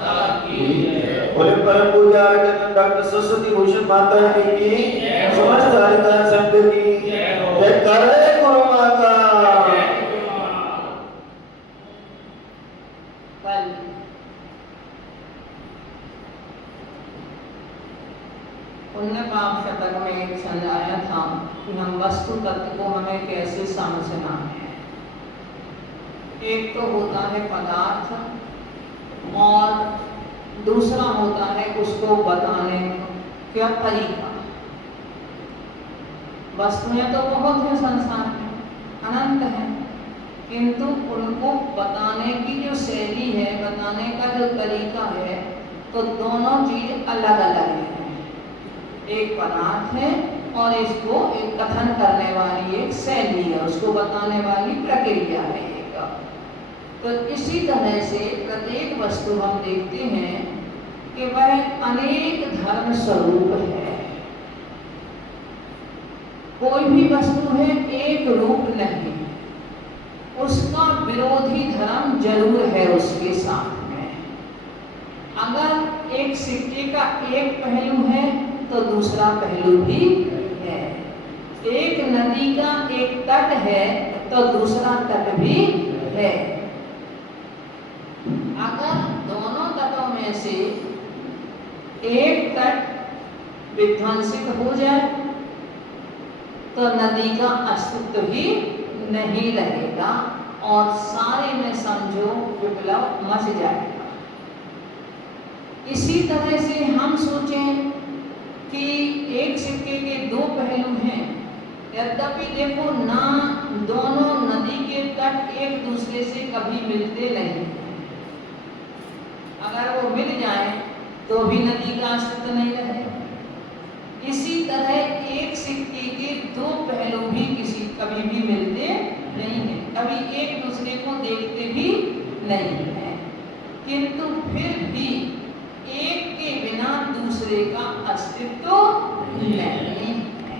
बोले परम पूजा डॉक्टर सरस्वती भूषण माता की समस्त अधिकार संत की जय करे गुरु माता। कल पुण्य पाप शतक में एक छंद आया था कि हम वस्तु तत्व को हमें कैसे समझना है। एक तो होता है पदार्थ और दूसरा होता है उसको बताने का तरीका। वस्तुएं तो बहुत है संसार में, अनंत है, किंतु उनको बताने की जो शैली है, बताने का जो तरीका है, तो दोनों चीज अलग अलग है। एक पदार्थ है और इसको एक कथन करने वाली एक शैली है, उसको बताने वाली प्रक्रिया है एक। तो इसी तरह से प्रत्येक वस्तु हम देखते हैं कि वह अनेक धर्म स्वरूप है। कोई भी वस्तु है एक रूप नहीं, उसका विरोधी धर्म जरूर है उसके साथ में। अगर एक सिक्के का एक पहलू है तो दूसरा पहलू भी है। एक नदी का एक तट है तो दूसरा तट भी है। अगर दोनों तटों में से एक तट विध्वंसित हो जाए तो नदी का अस्तित्व ही नहीं रहेगा और सारे में समझो विप्लव मच जाएगा। इसी तरह से हम सोचें कि एक सिक्के के दो पहलू हैं, यद्यपि देखो ना दोनों नदी के तट एक दूसरे से कभी मिलते नहीं, अगर वो मिल जाए तो भी नदी का अस्तित्व नहीं रहेगा। इसी तरह एक सिक्के के दो पहलू भी कभी भी मिलते नहीं है, कभी एक दूसरे को देखते भी नहीं है, किंतु फिर भी एक के बिना दूसरे का अस्तित्व नहीं है।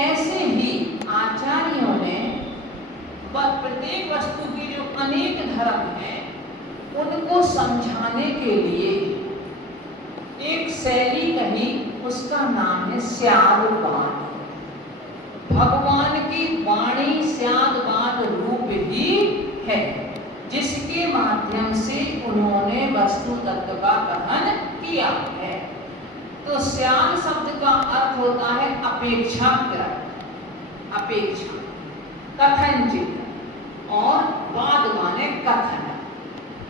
ऐसे ही आचार्यों ने प्रत्येक वस्तु के जो अनेक धर्म हैं उनको समझाने के लिए एक शैली कही, उसका नाम है स्यादवाद। भगवान की वाणी स्यादवाद रूप ही है, जिसके माध्यम से उन्होंने वस्तु तत्व का कथन किया है। तो स्याद शब्द का अर्थ होता है अपेक्षाकृत, अपेक्षा, कथनचित, और वाद माने कथन,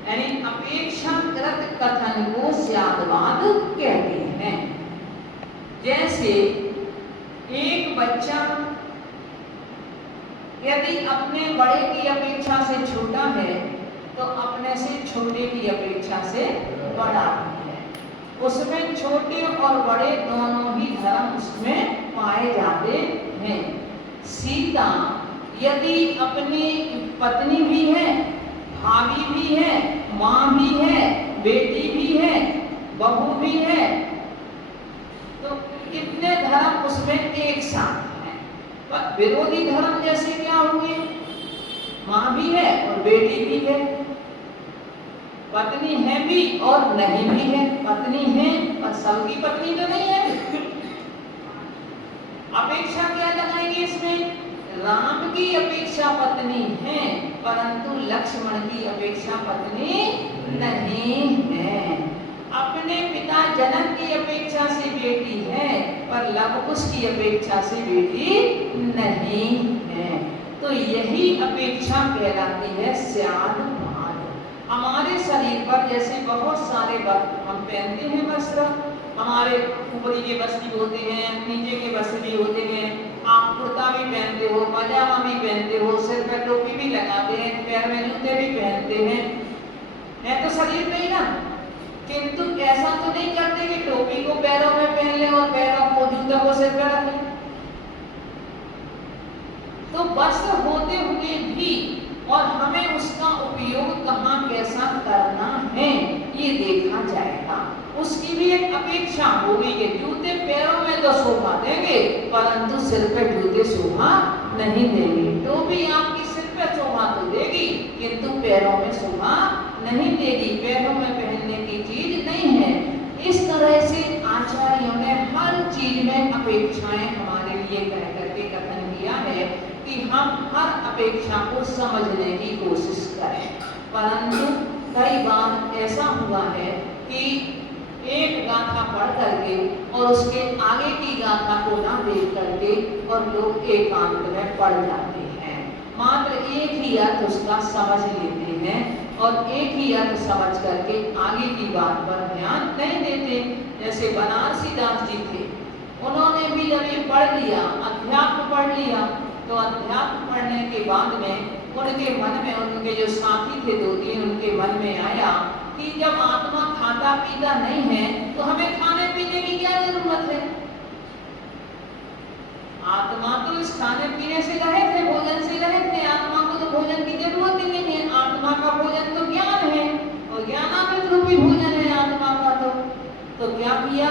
यानी अपेक्षाकृत कथन को स्यादवाद कहते हैं। जैसे एक बच्चा यदि अपने बड़े की अपेक्षा से छोटा है तो अपने से छोटे की अपेक्षा से बड़ा है, उसमें छोटे और बड़े दोनों ही धर्म उसमें पाए जाते हैं। सीता यदि अपनी पत्नी भी है, भाभी भी है, माँ भी है, बेटी भी है, बहू भी है, तो कितने धर्म उसमें एक साथ हैं। पर विरोधी धर्म जैसे क्या होंगे, माँ भी है और बेटी भी है, पत्नी है भी और नहीं भी है, पत्नी है और सबकी पत्नी तो नहीं है। अपेक्षा क्या लगाएंगे इसमें, राम की अपेक्षा पत्नी है परंतु लक्ष्मण की अपेक्षा पत्नी नहीं है। अपने पिता जनक की अपेक्षा से बेटी है पर लव कुश की अपेक्षा से बेटी नहीं है। तो यही अपेक्षा कहलाती है स्यादवाद। हमारे शरीर पर जैसे बहुत सारे हम पहनते हैं वस्त्र, हमारे ऊपरी के वस्त्र भी होते हैं, नीचे के वस्त्र भी होते हैं, आप कुर्ता भी पहनते हो, पजामा भी पहनते हो, सिर पर टोपी भी लगाते हैं, पैर में जूते भी पहनते हैं, है तो शरीर में ही ना। किंतु ऐसा तो नहीं करते कि टोपी को पैरों में पहन ले और पैरों को जूते को सिर पर रख ले। तो वस्त्र होते हुए भी और हमें उसका उपयोग कहाँ कैसा करना है ये देखा जाएगा। उसकी भी एक अपेक्षा होगी कि जूते पैरों में तो शोभा देंगे परंतु सिर पे जूते शोभा नहीं देंगे। टोपी आपकी सिर पे शोभा तो देगी किंतु पैरों में शोभा नहीं देगी। पैरों में पहनने अपेक्षाएं हमारे लिए कह करके कथन किया है कि हम हर अपेक्षा को समझने की कोशिश करें। परंतु कई बार ऐसा हुआ है कि एक गाथा पढ़ करके और उसके आगे की गाथा को ना देख करके और लोग एकांत में पढ़ जाते हैं, मात्र एक ही अर्थ उसका समझ लेते हैं और एक ही अर्थ समझ करके आगे की बात पर ध्यान नहीं देते। जैसे बनारसी दास जी थे, उन्होंने भी जब ये पढ़ लिया, अध्यात्म पढ़ लिया, तो अध्यात्म पढ़ने के बाद में उनके मन में, उनके जो साथी थे 2-3, उनके मन में आया कि जब आत्मा खाता पीता नहीं है तो हमें खाने पीने की क्या जरूरत है। आत्मा तो इस खाने पीने से रहित है, भोजन से रहित है, आत्मा को तो भोजन की जरूरत ही नहीं है। आत्मा का भोजन तो ज्ञान है और ज्ञानामृत रूपी भोजन है आत्मा का। तो क्या किया,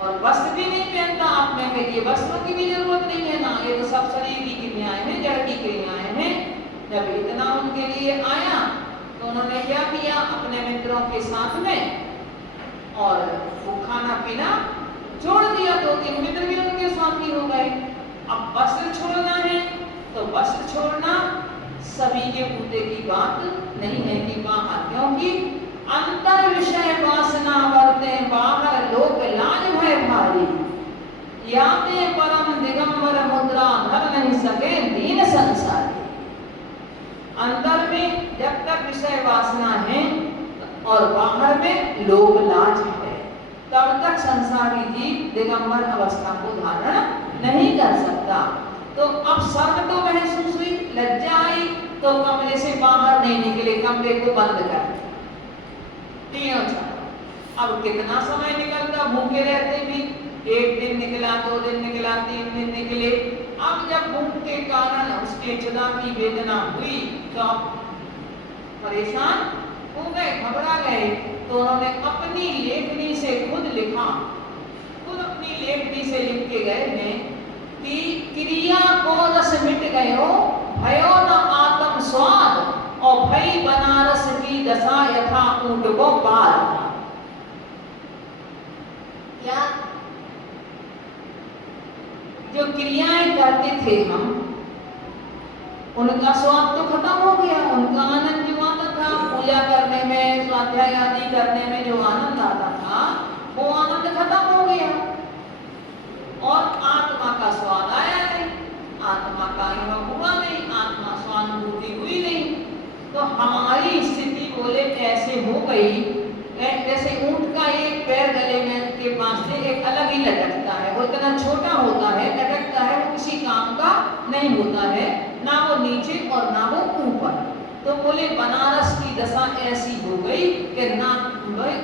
और वस्त्र भी नहीं पहनता, आप में कहिए वस्त्रों की भी जरूरत नहीं है ना, ये तो सब शरीर की क्रियाएं हैं, जड़ की क्रियाएं हैं। जब इतना उनके लिए आया तो उन्होंने क्या किया, अपने मित्रों के साथ में और वो खाना पीना छोड़ दिया। 2-3 मित्र भी उनके साथी हो गए। अब वस्त्र छोड़ना है तो वस्त्र छोड़ना सभी के बूते की बात नहीं है कि बाहर, क्योंकि अंतर विषय वासना वर्ते बाहर लोक लाज भय भारी, याते परम दिगंबर मुद्रा धर नहीं सके दीन संसारी। अंदर में जब तक विषय वासना है और बाहर में लोक लाज है, तब तक संसारी जीव दिगंबर अवस्था को धारण नहीं कर सकता। तो अब शर्म तो महसूस हुई, लज्जा आई, तो कमरे से बाहर नहीं निकले, कमरे को बंद कर दिया। अब कितना समय निकलता, भूखे रहते भी, 1 दिन निकला, 2 दिन निकला, 3 दिन निकले। अब जब भूख के कारण उसके जुदा की वेदना हुई तो परेशान हो गए, घबरा गए। तो उन्होंने अपनी लेखनी से खुद लिखा, खुद अपनी लेखनी से लिख के गए हैं कि क्रिया को रस मिट गयो भयो न आत्म स्वाद और भई बनारस की दशा यथा ऊंट को पार। क्या जो क्रियाएं करते थे हम, उनका स्वाद तो खत्म हो गया, उनका आनंद जो आता था पूजा करने में, स्वाध्याय आदि करने में जो आनंद आता था वो आनंद खत्म हो गया और आत्मा का स्वाद आया नहीं, आत्मा का अनुभव हुआ नहीं, आत्मा स्वानुभूति हुई नहीं। तो हमारी स्थिति बोले ऐसे हो गई जैसे ऊंट का एक पैर गले में के पास से एक अलग ही लटकता है, वो इतना छोटा होता है, लटकता है, वो किसी काम का नहीं होता है, ना वो नीचे और ना वो ऊपर। तो बोले बनारस की दशा ऐसी हो गई कि ना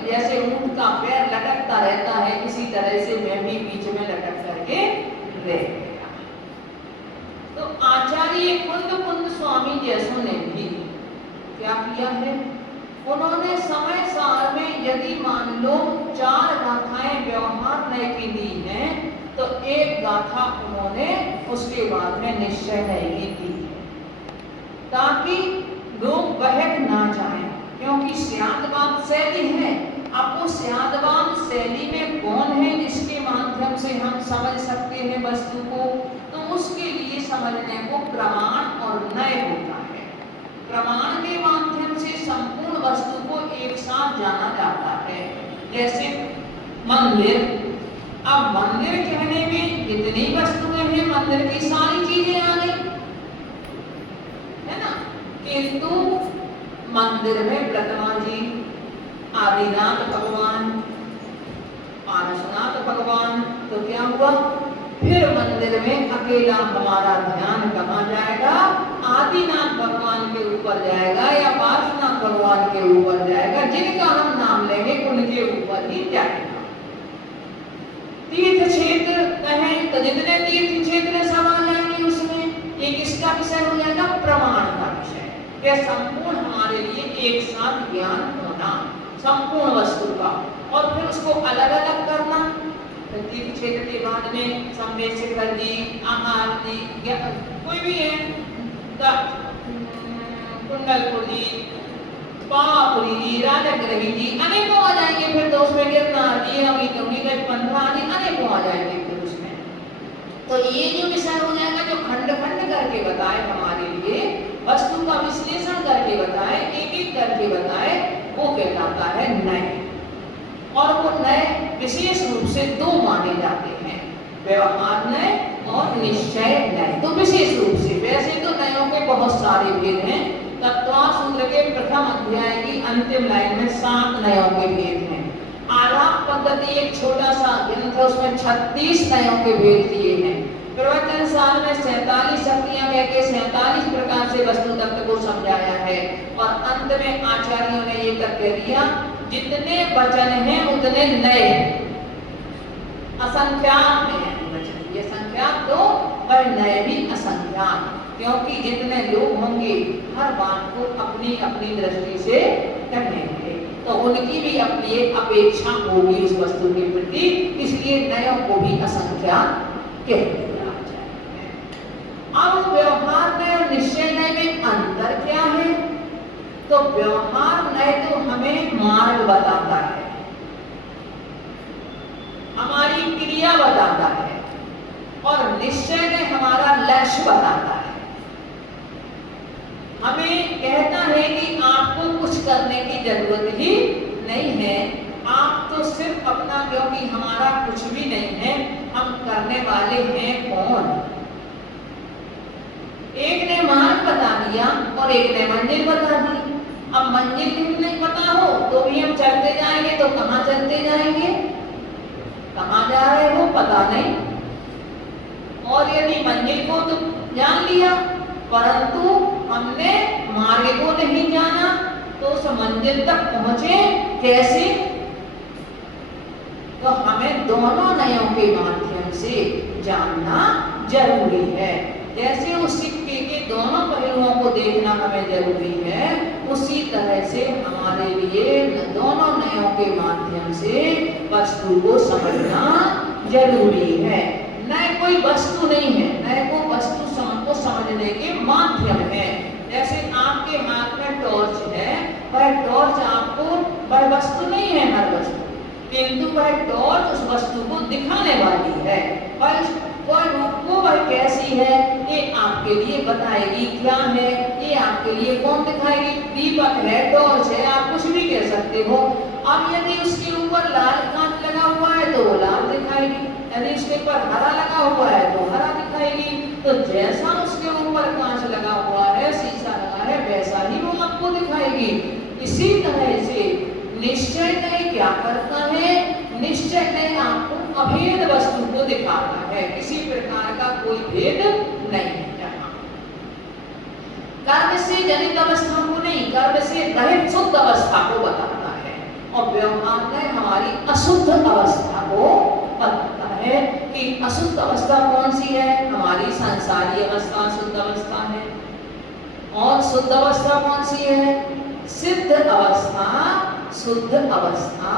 जैसे ऊंट का पैर लटकता रहता है, किसी तरह से मैं भी बीच में लटक करके रह गया। तो आचार्य कुंद स्वामी जैसों ने भी क्या किया है, उन्होंने समय सार में यदि मान लो 4 गाथाएं व्यवहार नय की दी हैं तो एक गाथा उन्होंने उसके बाद में निश्चय नय की दी है, ताकि लोग बहक ना जाएं, क्योंकि स्यादवाद शैली है। अब वो स्यादवाद शैली में कौन है जिसके माध्यम से हम समझ सकते हैं वस्तु को, तो उसके लिए समझने को प्रमाण और नय होता है। प्रमाण के माध्यम से संपूर्ण वस्तु को एक साथ जाना जाता है। जैसे मंदिर, अब मंदिर कहने में जितनी वस्तुएं हैं, मंदिर की सारी चीजें आ गई है ना, किंतु मंदिर में प्रतिमा जी, आदिनाथ भगवान, पार्श्वनाथ भगवान, तो क्या हुआ, फिर मंदिर में अकेला हमारा ध्यान कहाँ जाएगा, आदिनाथ भगवान के ऊपर जाएगा या पार्श्वनाथ भगवान के ऊपर जाएगा, जिनका हम नाम लेंगे उनके ऊपर ही जाएगा। तीर्थ क्षेत्र कहें तो जितने तीर्थ क्षेत्र सब आ जाएंगे उसमें, ये किसका विषय हो जाएगा, प्रमाण का विषय, कि संपूर्ण हमारे लिए एक साथ ज्ञान होना संपूर्ण वस्तु का, और फिर उसको अलग अलग करना। तीर्थ क्षेत्र के बाद में संवेशकर जी, आहार जी, कोई भी है, कुंडलपुर जी, पावापुरी जी, राजगृही जी, अनेकों आ जाएंगे। फिर तो उसमें गिरनार जी, अभी 15 आदि अनेकों आ जाएंगे फिर उसमें। तो ये जो विषय हो जाएगा जो खंड खंड करके बताए हमारे लिए, वस्तु का विश्लेषण करके बताए, एक एक करके बताए, वो कहलाता है नय। और वो नय विशेष रूप से दो माने जाते हैं, व्यवहार नय और निश्चय नय। तो विशेष रूप से, वैसे तो नयों के बहुत सारे भेद हैं। तत्वार्थ सूत्र के प्रथम अध्याय की अंतिम लाइन में 7 नयों के भेद हैं। आलाप पद्धति एक छोटा सा ग्रंथ है, उसमें 36 नयों के भेद दिए हैं। प्रवचन सार में 47 शक्तियां कह के 47 प्रकार से वस्तु तत्व को समझाया है। और अंत में आचार्यों ने ये तथ्य दिया, जितने वचन हैं उतने नए, असंख्यात हैं वचन। ये संख्यात तो पर नए भी असंख्यात, क्योंकि जितने लोग होंगे हर बात को अपनी अपनी दृष्टि से कहेंगे, तो उनकी भी अपनी एक अपेक्षा होगी उस वस्तु के प्रति, इसलिए नयों को भी असंख्यात कहते हैं। अब व्यवहार नय और निश्चय नय में अंतर क्या है? तो व्यवहार नय तो हमें मार्ग बताता है, हमारी क्रिया बताता है, और निश्चय नय हमारा लक्ष्य बताता है। हमें कहता है कि आपको कुछ करने की जरूरत ही नहीं है, आप तो सिर्फ अपना, क्योंकि हमारा कुछ भी नहीं है, हम करने वाले हैं कौन? एक ने मार्ग बता दिया और एक ने मंजिल बता दी। अब मंजिल भी नहीं पता हो तो भी हम चलते जाएंगे, तो कहाँ चलते जाएंगे, कहाँ जा रहे हो पता नहीं। और यदि मंजिल को तो जान लिया परंतु हमने मार्ग को नहीं जाना, तो उस मंजिल तक पहुंचे कैसे? तो हमें दोनों नयों के माध्यम से जानना जरूरी है। जैसे उस सिक्के के दोनों पहलुओं को देखना हमें जरूरी है, उसी तरह से हमारे लिए दोनों नयों के माध्यम से वस्तु को समझना जरूरी है। नय कोई वस्तु नहीं है, नय को वस्तु को समझने के माध्यम है। जैसे आपके हाथ में टॉर्च है, वह टॉर्च आपको वह वस्तु नहीं है हर वस्तु, किंतु वह टॉर्च उस वस्तु को दिखाने वाली है। वह रूप को वह कैसी है ये आपके लिए बताएगी, क्या है ये आपके लिए कौन दिखाएगी। दीपक है, टॉर्च है, आप कुछ भी कह सकते हो। अब यदि उसके ऊपर लाल कांच लगा हुआ है तो वो लाल दिखाएगी, यदि उसके ऊपर हरा लगा हुआ है तो हरा दिखाएगी। तो जैसा उसके ऊपर कांच लगा हुआ है, शीशा लगा है, वैसा ही वो आपको दिखाएगी। इसी तरह से निश्चय नय क्या करता है? निश्चय नय आपको अभेद वस्तु को दिखाता है, किसी प्रकार का कोई भेद नहीं है। कर्म से जनित अवस्था को नहीं, कर्म से रहित शुद्ध अवस्था को बताता है। और व्यवहार नय हमारी अशुद्ध अवस्था को बताता है कि अशुद्ध अवस्था कौन सी है? हमारी संसारी अवस्था शुद्ध अवस्था है। और शुद्ध अवस्था कौन सी है? सिद्ध अवस्था शुद्ध अवस्था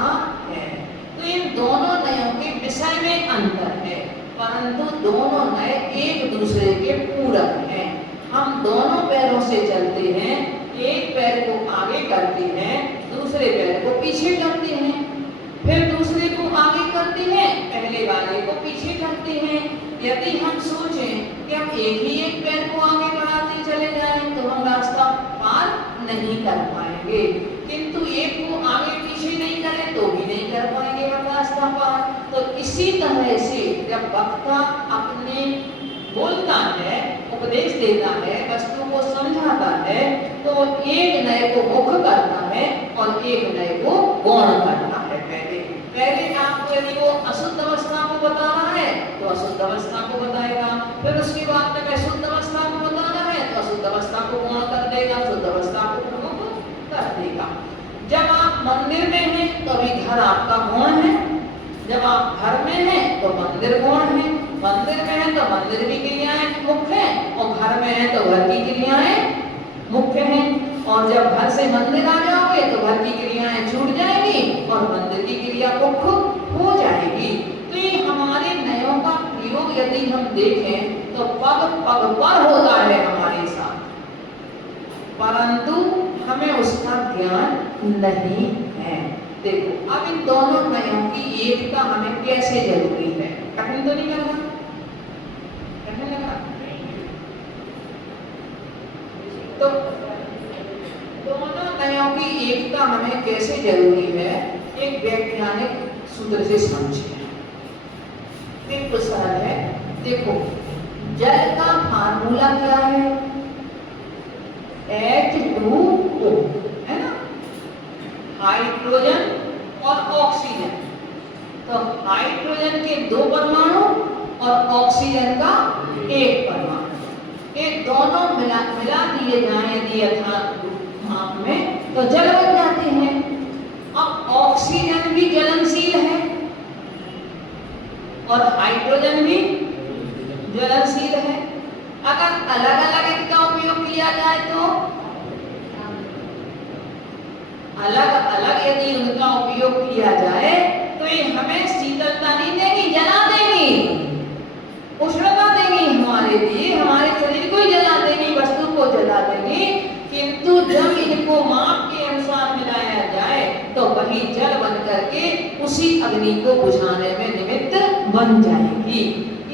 है। तो इन दोनों नयों के विषय में अंतर है, परंतु दोनों नय एक दूसरे के पूरक हैं। हम दोनों पैरों से चलते हैं, एक पैर को आगे करते हैं, दूसरे पैर को पीछे करते हैं, फिर दूसरे को आगे करते हैं, पहले वाले को पीछे करते हैं। यदि हम सोचें कि हम एक पैर को आगे बढ़ाते चले जाएं तो हम रास्ता पार नहीं कर पाएंगे, किंतु एक को आगे पीछे नहीं करें तो भी नहीं कर पाएंगे हम रास्ता पार। तो इसी तरह से जब वक्ता अपने बोलता है, उपदेश देता है, वस्तु को समझाता है, तो एक नय को मुख करता है और एक नय को गौण करता है। पहले आपको यदि वो अशुद्ध अवस्था को बता रहा है तो अशुद्ध अवस्था को बताएगा, फिर उसके बाद में शुद्ध अवस्था को बताना है तो अशुद्ध अवस्था को गौण कर देगा, शुद्ध अवस्था को प्रमुख कर देगा। जब आप मंदिर में हैं तो अभी घर आपका गौण है, जब आप घर में हैं तो मंदिर गौण है, मंदिर में है तो मंदिर की क्रियाएं मुख्य हैं और घर में है तो घर की क्रियाएं मुख्य हैं। और जब घर से मंदिर आ जाओगे तो घर की क्रियाएं छूट जाएंगी और मंदिर की क्रिया मुख्य हो जाएगी। तो ये हमारे नयों का प्रयोग यदि हम देखें तो पग पग पर होता है हमारे साथ, परंतु हमें उसका ज्ञान नहीं है। देखो अब इन दोनों नयों की एकता हमें कैसे जरूरी है, कठिन तो नहीं करना। लगेगा। तो दोनों नयों की एकता हमें कैसे जरूरी है, एक वैज्ञानिक सूत्र से समझे। बिल्कुल सरल है। देखो, जल का फार्मूला क्या है? H2O, है ना? हाइड्रोजन और ऑक्सीजन। तो हाइड्रोजन के 2 परमाणु और ऑक्सीजन का 1 परमाणु, ये दोनों मिला दिए जाएं यदि माप में, तो जल बन जाते हैं। अब ऑक्सीजन भी ज्वलनशील है और हाइड्रोजन भी ज्वलनशील है। अगर अलग अलग इनका उपयोग किया जाए तो अलग अलग यदि उनका उपयोग किया जाए तो ये हमें शीतलता नहीं देगी, जला देगी, उष्णता देगी हमारे लिए, हमारे शरीर को ही जला देगी, वस्तु को जला देगी। किंतु जब इनको माप के अनुसार मिलाया जाए तो वही जल बन करके उसी अग्नि को बुझाने में निमित्त बन जाएगी।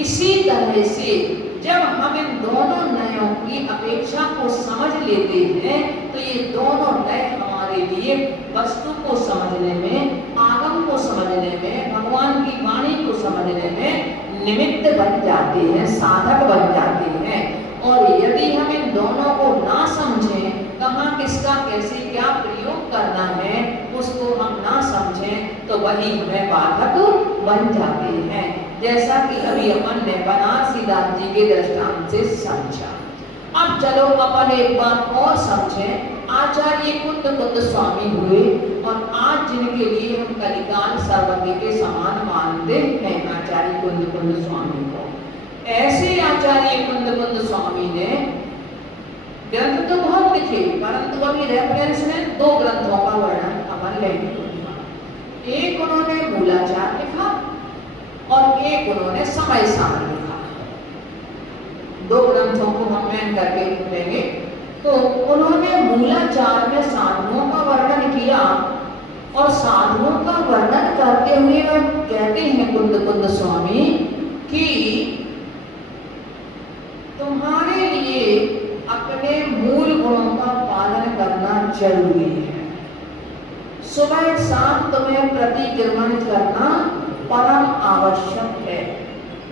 इसी तरह से जब हम इन दोनों नयों की अपेक्षा को समझ लेते हैं तो ये दोनों नय हमारे लिए वस्तु को समझने में, आगम को समझने में, भगवान की वाणी को समझने में निमित्त बन जाते हैं, साधक बन जाते हैं। और यदि हम इन दोनों को ना समझें, कहाँ किसका कैसे क्या प्रयोग करना है उसको हम ना समझें तो वही हमें बाधक बन जाते हैं। जैसा कि अभी अपन ने बनारसीदास जी के दृष्टांत से समझा। अब चलो अपन एक बात और समझें। आचार्य कुंद स्वामी हुए और आज जिनके लिए हम कलिकाल सर्वज्ञ के समान मानते हैं आचार्य कुंद स्वामी को, ऐसे आचार्य कुंद स्वामी ने ग्रंथ तो बहुत लिखे, परंतु अभी रेफरेंस में 2 ग्रंथों का वर्णन अपन लेंगे। एक उन्होंने मूलाचार लिखा और एक उन्होंने समय सार लिखा। 2 ग्रंथों को हम मेन करके लेंगे। तो उन्होंने मूलाचार में साधुओं का वर्णन किया और साधुओं का वर्णन करते हुए वह कहते हैं कुंद स्वामी कि तुम्हारे लिए अपने मूल गुणों का पालन करना जरूरी है। सुबह शाम तुम्हें प्रतिक्रमण करना परम आवश्यक है।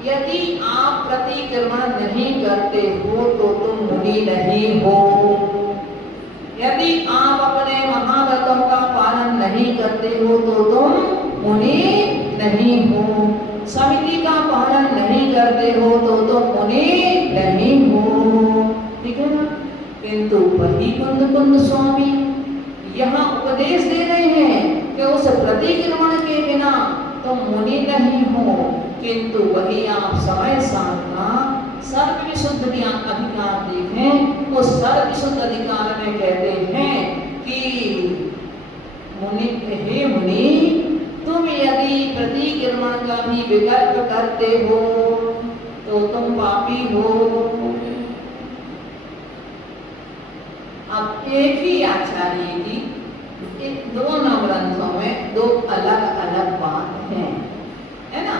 यदि आप प्रतिक्रमण नहीं करते हो तो तुम मुनि नहीं हो। यदि आप अपने महाव्रतों का पालन नहीं करते हो तो तुम मुनि नहीं हो। समिति का पालन नहीं करते हो तो तुम मुनि नहीं हो। ठीक है ना? किंतु वही कुंद स्वामी यहाँ उपदेश दे रहे हैं कि उस प्रतिक्रमण के बिना तुम मुनि नहीं हो, किंतु वही आप समय साधना सर्व विशुद्ध अधिकार देखें। उस सर्व विशुद्ध अधिकार में कहते हैं कि मुनि, हे मुनि, तुम यदि प्रतिक्रमण का भी विकल्प करते हो तो तुम पापी हो। अब एक ही आचार्य की इन दोनों ग्रंथों में 2 अलग अलग बात है ना?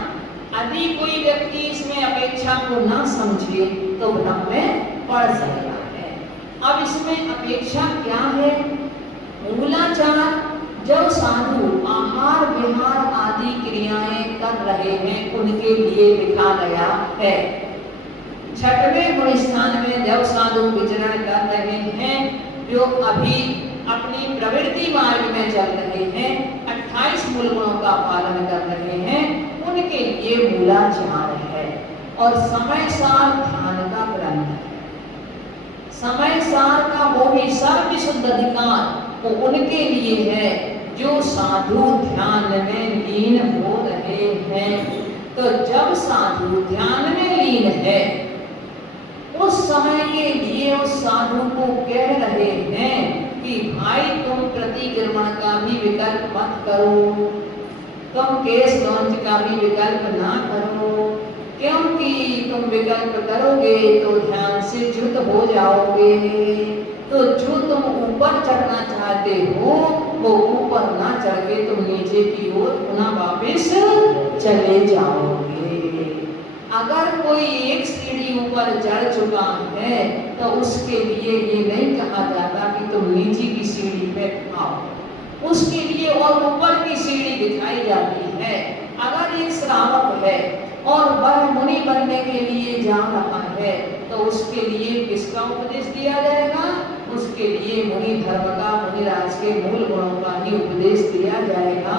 यदि कोई व्यक्ति इसमें अपेक्षा को ना समझे तो भ्रम में पड़ सकता है। अब इसमें अपेक्षा क्या है? मूलाचार जब साधु आहार विहार आदि क्रियाएं कर रहे हैं उनके लिए लिखा गया है। 6वें गुण स्थान में जब साधु विचरण कर रहे हैं, जो अभी अपनी प्रवृत्ति मार्ग में चल रहे हैं, 28 मूल गुणों का पालन कर रहे हैं, उनके लिए मूलाचार है। और समय सार ध्यान का ग्रंथ है। समय सार का वो भी सर्व शुद्ध अधिकार वो उनके लिए है जो साधु ध्यान में लीन हो रहे हैं। तो जब साधु ध्यान में लीन है, उस समय के लिए उस साधु को कह रहे हैं कि भाई तुम प्रतिक्रमण का भी विकल्प मत करो, तुम केस लॉन्च का भी विकल्प ना करो, क्योंकि तुम विकल्प करोगे तो ध्यान से च्युत हो जाओगे। तो जो तुम ऊपर चढ़ना चाहते हो वो ऊपर ना चढ़ के तुम नीचे की ओर पुनः वापस चले जाओगे। अगर कोई एक सीढ़ी ऊपर चढ़ चुका है तो उसके लिए ये नहीं कहा जाता कि तुम नीचे की सीढ़ी पे आओ, उसके लिए और ऊपर की सीढ़ी दिखाई जाती है। अगर एक श्रावक है और वह मुनि बनने के लिए जा रहा है तो उसके लिए किसका उपदेश दिया जाएगा? उसके लिए मुनि धर्म का, मुनिराज के मूल गुणों का ही उपदेश दिया जाएगा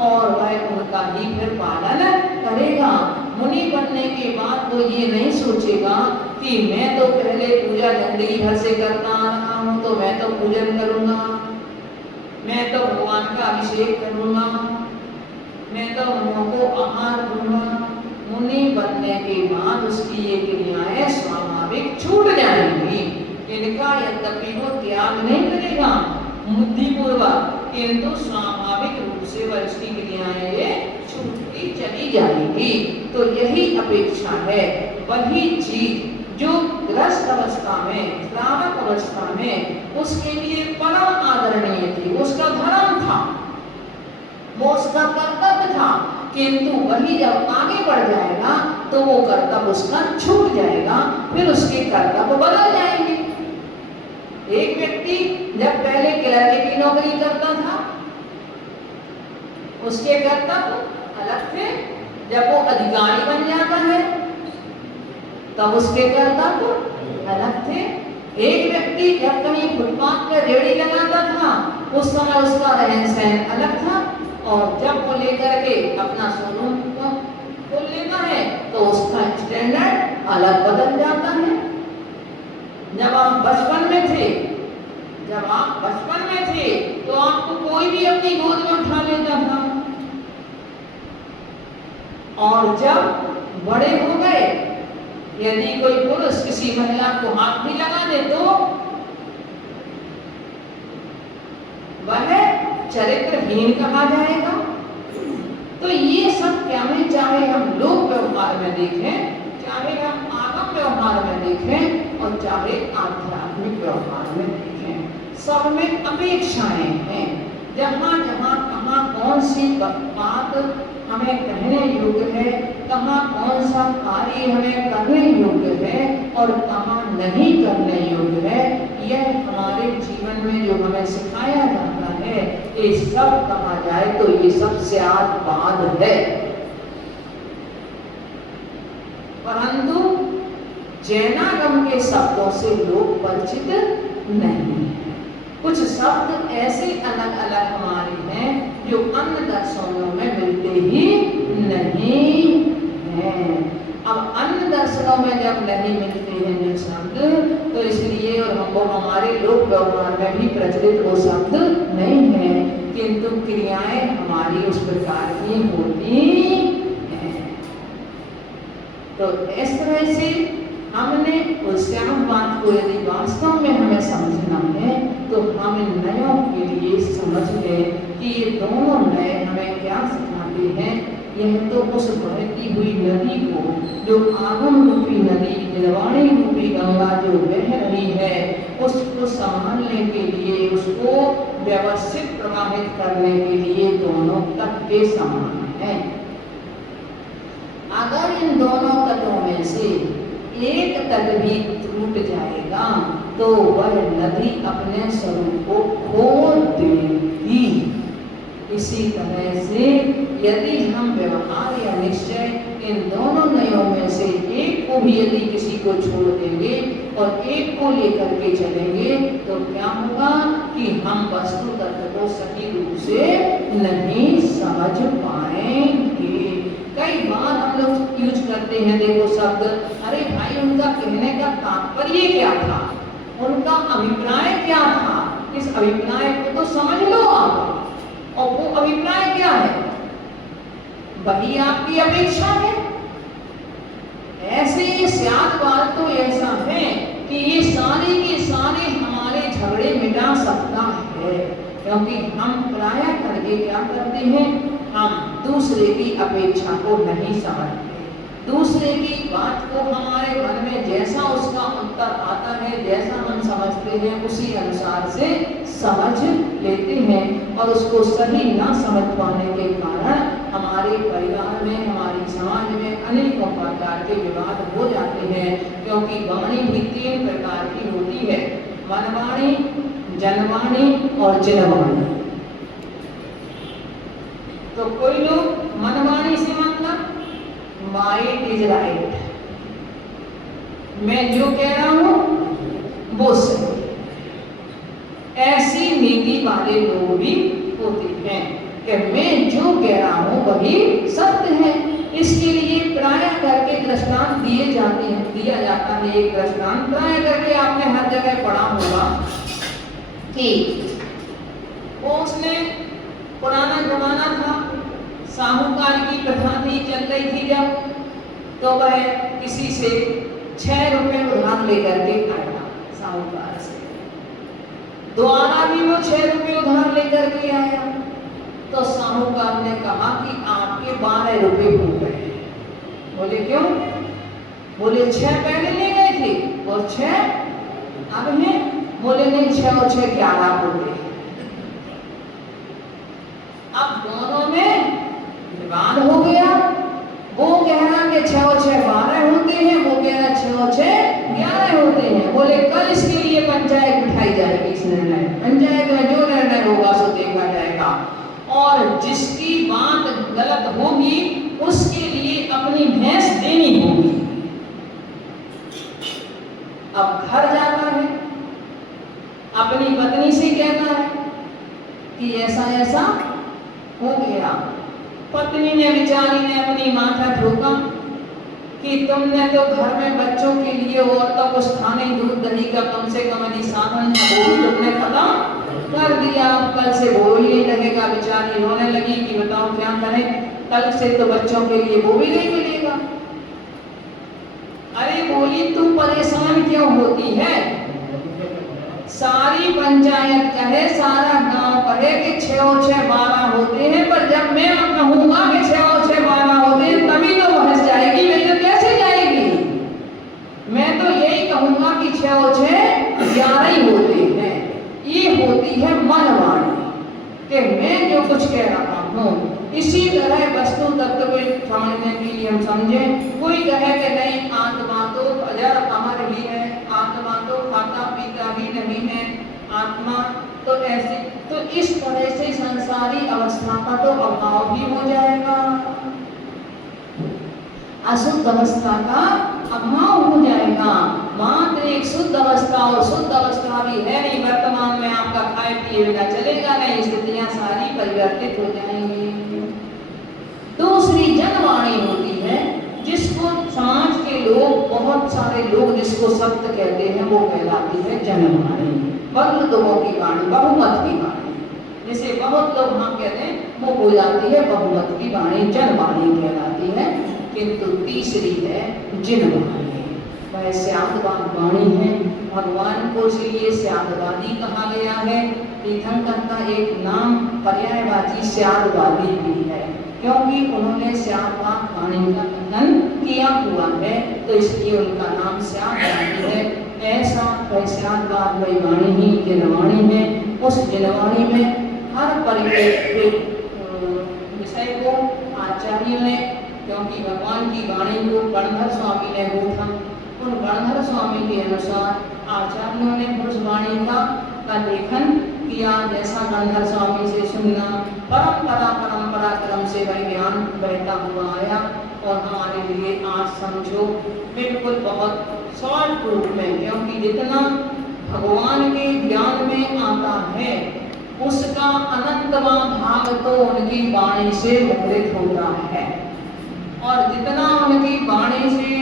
और वह उनका ही फिर पालन करेगा। मुनि बनने के बाद वो ये नहीं सोचेगा कि मैं तो पहले पूजा जिंदगी भर से करता आ रहा हूँ तो मैं तो पूजन करूँगा, मैं तो भगवान का अभिषेक करूँगा, मैं तो मुँह को आहार दूंगा। मुनि बनने के बाद उसकी ये क्रियाएं स्वाभाविक छूट जाएंगी। इनका यद्यपि वो त्याग नहीं करेगा बुद्धिपूर्वक, किंतु स्वाभाविक रूप से वह इसकी क्रियाएं ये छूटती चली जाएगी। तो यही अपेक्षा है। वही चीज जो ग्रस्त अवस्था में, श्रावक अवस्था में उसके लिए परम आदरणीय थी, उसका धर्म था, वो उसका कर्तव्य था, किंतु वही जब आगे बढ़ जाएगा तो वो कर्तव्य उसका छूट जाएगा, फिर उसके कर्तव्य बदल जाएंगे। एक व्यक्ति जब पहले क्लर्क की नौकरी करता था उसके कर्तव्य अलग थे, जब वो अधिकारी बन जाता है तब उसके कर्तव्य अलग थे। एक व्यक्ति जब कहीं फुटपाथ पर रेहड़ी लगाता था उस समय उसका रहन सहन अलग था, और जब वो लेकर के अपना शोरूम खोल लेता है तो उसका स्टैंडर्ड अलग बदल जाता है। जब आप बचपन में थे तो आपको कोई भी अपनी गोद में उठा लेता था, और जब बड़े हो गए यदि कोई पुरुष किसी महिला को हाथ भी लगा दे तो वह चरित्रहीन कहा जाएगा। तो ये सब चाहे हम लोक व्यवहार में देखें, चाहे हम आगम व्यवहार में देखें और चाहे आध्यात्मिक व्यवहार में देखें, सब में अपेक्षाएं हैं। जहाँ जहाँ कहाँ कौन सी बात हमें कहने योग्य है, कहाँ कौन सा कार्य हमें करने योग्य है और कहाँ नहीं करने योग्य है, यह हमारे जीवन में जो हमें सिखाया जाता है, ये सब कहा जाए तो ये सब स्यादवाद है। परंतु जैनागम के शब्दों से लोग परिचित नहीं है। कुछ शब्द ऐसे अलग अलग हमारे हैं जो अन्य दर्शनों में मिलते ही नहीं हैं। अब अन्य दर्शनों में जब नहीं मिलते हैं जो शब्द, तो इसलिए और हमको हमारे लोक व्यवहार में भी प्रचलित वो शब्द नहीं है, किंतु क्रियाएं हमारी उस प्रकार की होती हैं। तो इस तरह से हमने उस बात को यदि वास्तव में हमें समझना है तो हम इन नयों के लिए समझ लें कि ये दोनों नए हमें क्या सिखाते हैं। यह तो उस बहती हुई नदी को, जो आगम रूपी नदी, निर्वाणी रूपी गंगा जो बह रही है, उसको संभालने के लिए, उसको व्यवस्थित प्रवाहित करने के लिए दोनों तट के समान है। अगर इन दोनों तटों में से एक तट भी टूट जाएगा तो वह नदी अपने स्वरूप को खो देगी। इसी तरह से यदि हम व्यवहार या निश्चय इन दोनों नयों में से एक को भी यदि किसी को छोड़ देंगे और एक को लेकर के चलेंगे तो क्या होगा कि हम वस्तु तत्व को सही रूप से नहीं समझ पाएंगे। कई बार हम लोग यूज करते हैं, देखो शब्द, अरे भाई उनका कहने का तात्पर्य क्या था, उनका अभिप्राय क्या था, इस अभिप्राय को तो समझ लो आप। और वो अभिप्राय क्या है, वही आपकी अपेक्षा है। ऐसे ये स्यादवाद तो ऐसा है कि ये सारे के सारे हमारे झगड़े मिटा सकता है, क्योंकि हम प्रायः करके क्या करते हैं, हम दूसरे की अपेक्षा को नहीं समझते, दूसरे की बात को हमारे मन में जैसा उसका उत्तर आता है, जैसा हम समझते हैं उसी अनुसार से समझ लेते हैं, और उसको सही ना समझ पाने के कारण हमारे परिवार में, हमारी समाज में अनेकों प्रकार के विवाद हो जाते हैं, क्योंकि वाणी भी 3 प्रकार की होती है, मनवाणी, जनवाणी और जिनवाणी। तो कोई लोग मनवाणी से मतलब माइट इज राइट, मैं जो कह रहा हूं वो सही, ऐसी नीति वाले लोग भी होते हैं कि मैं जो कह रहा हूं वही सत्य है। इसके लिए प्राय करके दृष्टांत दिए जाते हैं, दिया जाता है एक दृष्टांत प्राय करके आपने हर जगह पढ़ा होगा कि उसने पुराना जमाना था, साहूकार की प्रथा थी, चल रही थी जब, तो वह किसी से 6 रुपए उधार लेकर के आया साहूकार से, दोबारा भी वो 6 रुपए उधार लेकर के आया, तो साहूकार ने कहा कि आपके 12 रुपए हो गए। बोले क्यों? बोले 6 पहले ले गए थे और 6 अब हैं। बोले नहीं, 6 और 6 11 हो गए। अब दोनों में विवाद हो गया, वो कह रहा कि 6 और 6 12 होते हैं, वो कह रहा 6 और 6 11 होते हैं। बोले कल इसके लिए पंचायत बिठाई जाएगी, इस निर्णय पंचायत में जो निर्णय होगा सो देखा जाएगा, और जिसकी बात गलत होगी उसके लिए अपनी भैंस देनी होगी। अब घर जाता है, अपनी पत्नी से कहता है कि ऐसा ऐसा हो गया। पत्नी ने बेचारी ने अपनी माथा ठोका कि तुमने तो घर में बच्चों के लिए और तो कुछ खाने, दूध दही का कम से कम यदि साधन वो भी तुमने खत्म कर दिया, कल से वो ही नहीं लगेगा। बेचारी रोने लगी कि बताओ क्या करें, कल से तो बच्चों के लिए वो भी नहीं मिलेगा। अरे बोली तू परेशान क्यों होती है? सारी पंचायत कहे, सारा गांव कहे कि 6 और 6 12 होते हैं, पर जब मैं कहूंगा कि 6 और 6 12 होते हैं तभी तो भैंस जाएगी, नहीं तो कैसे जाएगी? मैं तो यही कहूंगा कि 6 और 6 11 ही होते हैं। ये होती है मनवाणी कि मैं जो कुछ कह रहा हूँ। इसी तरह वस्तु तत्व को समझने के लिए हम समझें, कोई कहे कि नहीं आत्मा तो अजर अमर ही है, आत्मा तो खाता पीता ही नहीं है, आत्मा तो ऐसे, तो इस तरह से संसारी अवस्था का तो अभाव भी हो जाएगा, अशुद्ध अवस्था का अभाव हो जाएगा। मात्र एक शुद्ध अवस्था और शुद्ध अवस्था भी है नहीं, वर्तमान में आपका खाए पिए बिना चलेगा नहीं, स्थितियां सारी परिवर्तित हो जाएंगी। दूसरी जनवाणी होती है, जिसको समाज के लोग, बहुत सारे लोग जिसको सत्य कहते हैं, वो कहलाती है जनवाणी, बहु लोगों की वाणी, बहुमत की वाणी। जैसे बहुत लोग हाँ कहते हैं, वो हो जाती है बहुमत की वाणी, जनवाणी कहलाती है। किंतु तीसरी है जिनवाणी, वह स्यादवाद वाणी है। भगवान को इसलिए स्यादवादी कहा गया है। तीर्थंकर का एक नाम पर्यायवाची स्यादवादी भी है, क्योंकि उन्होंने स्यादवाद वाणी का खंडन किया हुआ है, तो इसलिए उनका नाम स्यादवादी है। ऐसा स्यादवाद वही वाणी ही जिनवाणी है। उस जिनवाणी में हर परिवेश विषय को आचार्य ने, क्योंकि भगवान की वाणी को गणधर स्वामी ने गूंथा, उन गणधर स्वामी के अनुसार आचार्यों ने उस वाणी का लेखन किया। जैसा गणधर स्वामी से सुनना, परंपरा क्रम से वह ज्ञान बहता हुआ आया, और हमारे लिए आज समझो बिल्कुल बहुत शॉर्ट रूप में, क्योंकि जितना भगवान के ज्ञान में आता है उसका अनंतवां भाग तो उनकी वाणी से मुद्रित होता है, और जितना उनकी वाणी से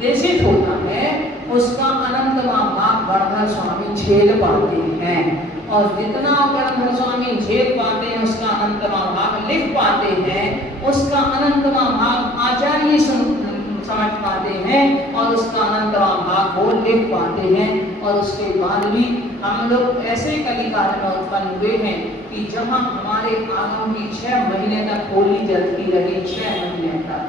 देशित होता है उसका अनंतवां भाग गणधर स्वामी झेल पाते हैं, और जितना गणधर स्वामी झेल पाते हैं उसका अनंतवां भाग लिख पाते हैं, उसका अनंतवां भाग आचार्य समझ पाते हैं, और उसका अनंतवां भाग वो लिख पाते हैं। और उसके बाद भी हम लोग ऐसे कलिकाल में उत्पन्न हुए हैं कि जहाँ हमारे आंगों की 6 महीने तक होली जलती रही, 6 महीने तक।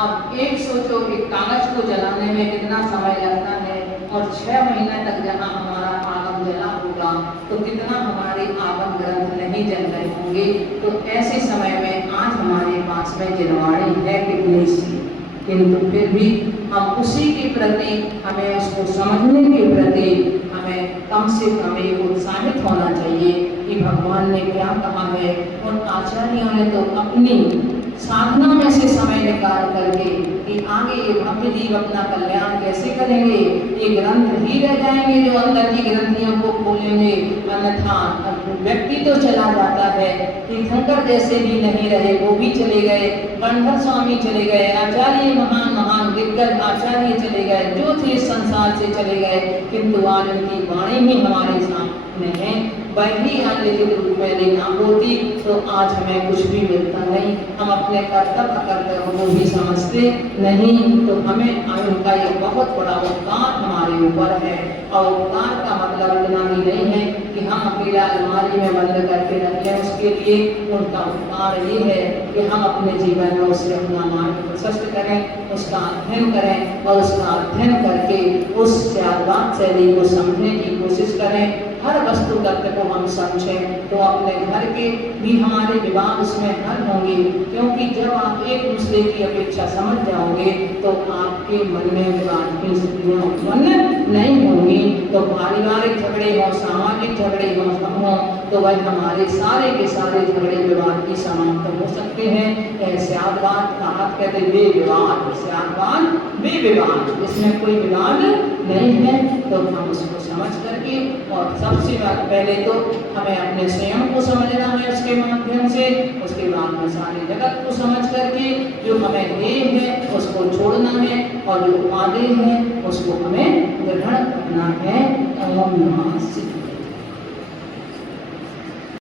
अब एक सोचो कि कागज को जलाने में कितना समय लगता है, और 6 महीने तक जहाँ हमारा आगम जला होगा तो कितना हमारे आगम ग्रंथ ग्रंथ नहीं जल रहे होंगे। तो ऐसे समय में आज हमारे पास में जिनवाणी है कितनी सी, किंतु फिर भी हम उसी के प्रति, हमें उसको समझने के प्रति हमें कम से कम एक उत्साहित होना चाहिए कि भगवान ने क्या कहा है। और आचार्यों ने तो अपनी साधना में से समय निकाल करके कि आगे ये भव्य जीव अपना कल्याण कैसे करेंगे, ये ग्रंथ ही रह जाएंगे जो अंदर की ग्रंथियों को खोलेंगे, अन्यथा व्यक्ति तो चला जाता है। तीर्थंकर जैसे भी नहीं रहे, वो भी चले गए, कण्वर स्वामी चले गए, आचार्य महान महान दिग्गज आचार्य चले गए, जो थे संसार से चले गए, किंतु आज उनकी वाणी ही हमारे सामने है। वही आज लिखित रूप में लिखा होती तो आज हमें कुछ भी मिलता नहीं। हम अपने कर्तव्य अकर्तव्यों को भी समझते नहीं, तो हमें उनका ये बहुत बड़ा उपकार हमारे ऊपर है। और उपकार का मतलब इतना ही नहीं है कि हम अकेला अलमारी में बंद करके रख लें, उसके लिए उनका उपकार ये है कि हम अपने जीवन में उससे अपना मार्ग प्रशस्त करें, उसका अध्ययन करें और उसका अध्ययन करके उस त्यागवाद शैली को समझने की कोशिश करें। हर वस्तु तत्व को हम समझें तो अपने घर के भी हमारे विवाद उसमें हल होंगे, क्योंकि जब आप एक दूसरे की अपेक्षा समझ जाओगे तो आपके मन में विवाद की स्थितियाँ उत्पन्न नहीं होंगी। तो पारिवारिक झगड़े हों, सामाजिक झगड़े हों, तो वह हमारे सारे के सारे झगड़े विवाद की समाप्त हो सकते हैं। स्यादवाद का अर्थ कहते वे विवाद, स्यादवाद वे विवाद, इसमें कोई विवाद नहीं है। तो हम उसको समझ करके, और सबसे पहले तो हमें अपने स्वयं को समझना है उसके माध्यम से, उसके बाद में सारे जगत को समझ करके जो हमें देह है उसको छोड़ना है और जो उपादेय है उसको हमें ग्रहण करना है। ओम नमः शिवाय।